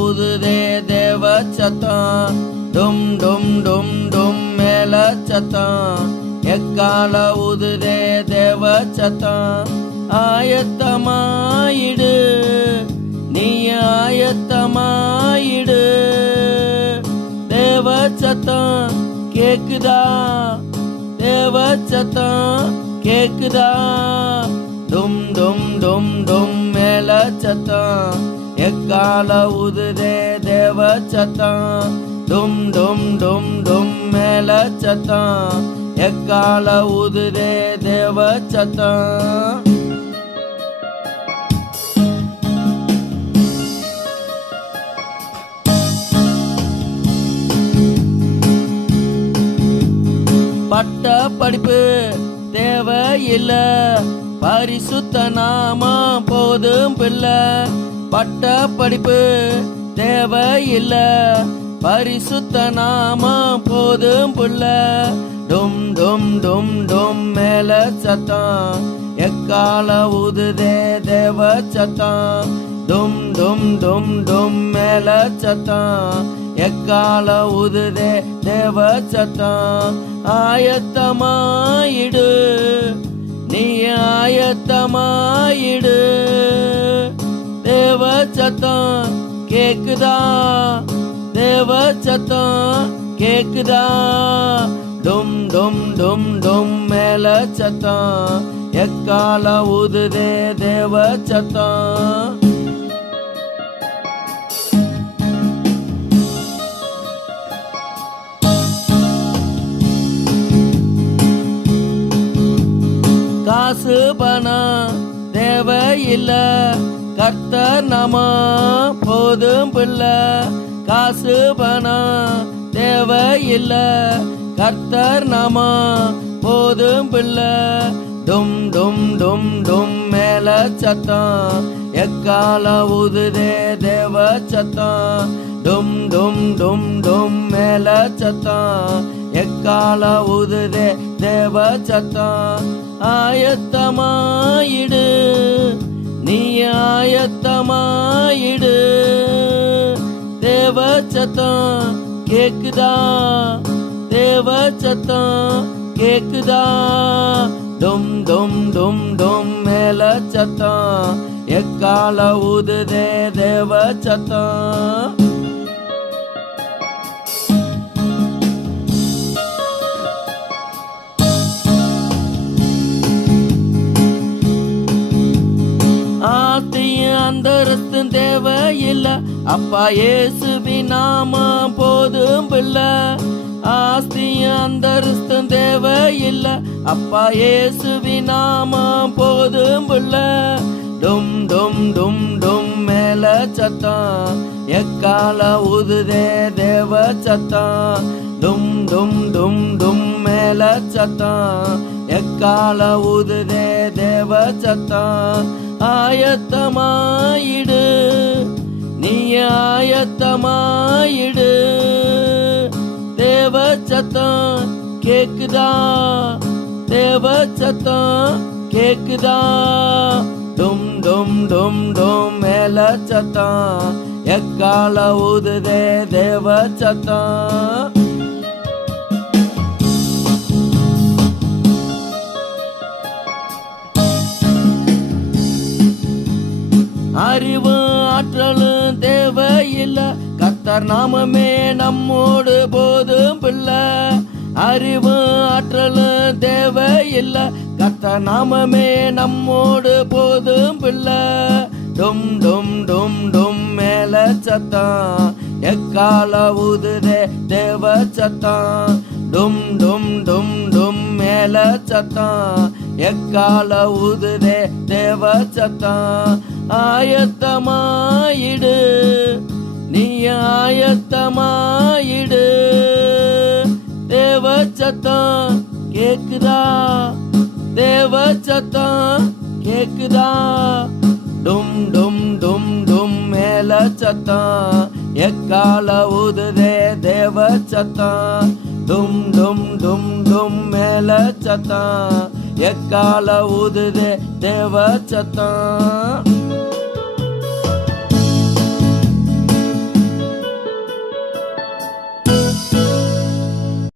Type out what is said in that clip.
ஊதுதே தேவ சத்தம், டும் டும் டும் டும் மேல சத்தம், எக்கால ஊதுதே தேவ சத்தம். ஆயத்தமாயிடு நீ ஆயத்தமாயிடு, தேவ சத்தம் கேக்குதா, தேவ சத்தம் கேக்குதா, டும் டும் டும் டும் மேல சத்தம், எக்கால ஊதுதே தேவ சத்தம், டும் டும் டும் டும் மேல சத்தம், எக்கால ஊதுதே தேவ சத்தம். பட்ட படிப்பு தேவையில்ல, பரிசுத்த நாமம் போதும் பிள்ளை. பட்ட படிப்பு தேவையில்ல, பரிசுத்த நாமம் போதும் பிள்ளை. டும் டும் டும் டும் மேல சத்தம், எக்கால ஊதுதே தேவ சத்தம், டும் டும் டும் டும் மேல சத்தம், எக்கால ஊதுதே தேவ சத்தம். ஆயத்தமாயிடு நீ ஆயத்தமாயிடு, தேவ சத்தம் கேக்குதா, தேவ சத்தம் கேக்குதா, டும் டும் டும் டும் மேல சத்தம், எக்கால ஊதுதே தேவ சத்தம். காசு பணம் தேவையில்ல, கர்த்தர் நாமம் போதும் பிள்ளை. காசு பணம் தேவையில்ல, கர்த்தர் நாமம் போதும் பிள்ளை. டும் டும் டும் டும் மேல சத்தம், எக்கால ஊதுதே தேவ சத்தம், டும் டும் டும் டும் மேல சத்தம், எக்கால ஊதுதே தேவ சத்தம். ஆயத்தமாயிடு நீ ஆயத்தமாயிடு, தேவ சத்தம் கேக்குதா, தேவ சத்தம் கேக்குதா, டும் டும் டும் டும் மேல சத்தம், எக்கால ஊதுதே தேவ சத்தம். அந்தரஸ்தும் தேவையில்ல, அப்பா இயேசுவின் நாமம் போதும் பிள்ளை. ஆஸ்தியும் அந்தரஸ்தும் தேவையில்ல, அப்பா இயேசுவின் நாமம் போதும் பிள்ளை. டும் டும் டும் டும் மேல சத்தம், எக்கால ஊதுதே தேவ சத்தம், டும் டும் டும் டும் மேல சத்தம், எக்கால ஊதுதே தேவ சத்தம். ஆயத்தமாயிடு நீ ஆயத்தமாயிடு, தேவ சத்தம் கேக்குதா, தேவ சத்தம் கேக்குதா, டும் டும் டும் டும் மேல சத்தம், எக்கால ஊதுதே தேவ சத்தம். அறிவு ஆற்றலும் தேவையில்ல, கர்த்தர் நாமமே நம்மோடு போதும் பிள்ளை. அறிவு ஆற்றலும் தேவையில்ல, கர்த்தர் நாமமே நம்மோடு போதும் பிள்ளை. டும் டும் டும் டும் மேல சத்தம், எக்கால ஊதுதே தேவ சத்தம், டும் டும் டும் டும் மேல சத்தம், எக்கால ஊதுதே தேவ சத்தம். ஆயத்தமாயிடு நீ ஆயத்தமாயிடு, தேவ சத்தம் கேக்குதா, தேவ சத்தம் கேக்குதா, டும் டும் டும் டும் மேல சத்தம், எக்கால ஊதுதே தேவ சத்தம், டும் டும் டும் டும் மேல சத்தம், எக்கால ஊதுதே தேவ சத்தம்.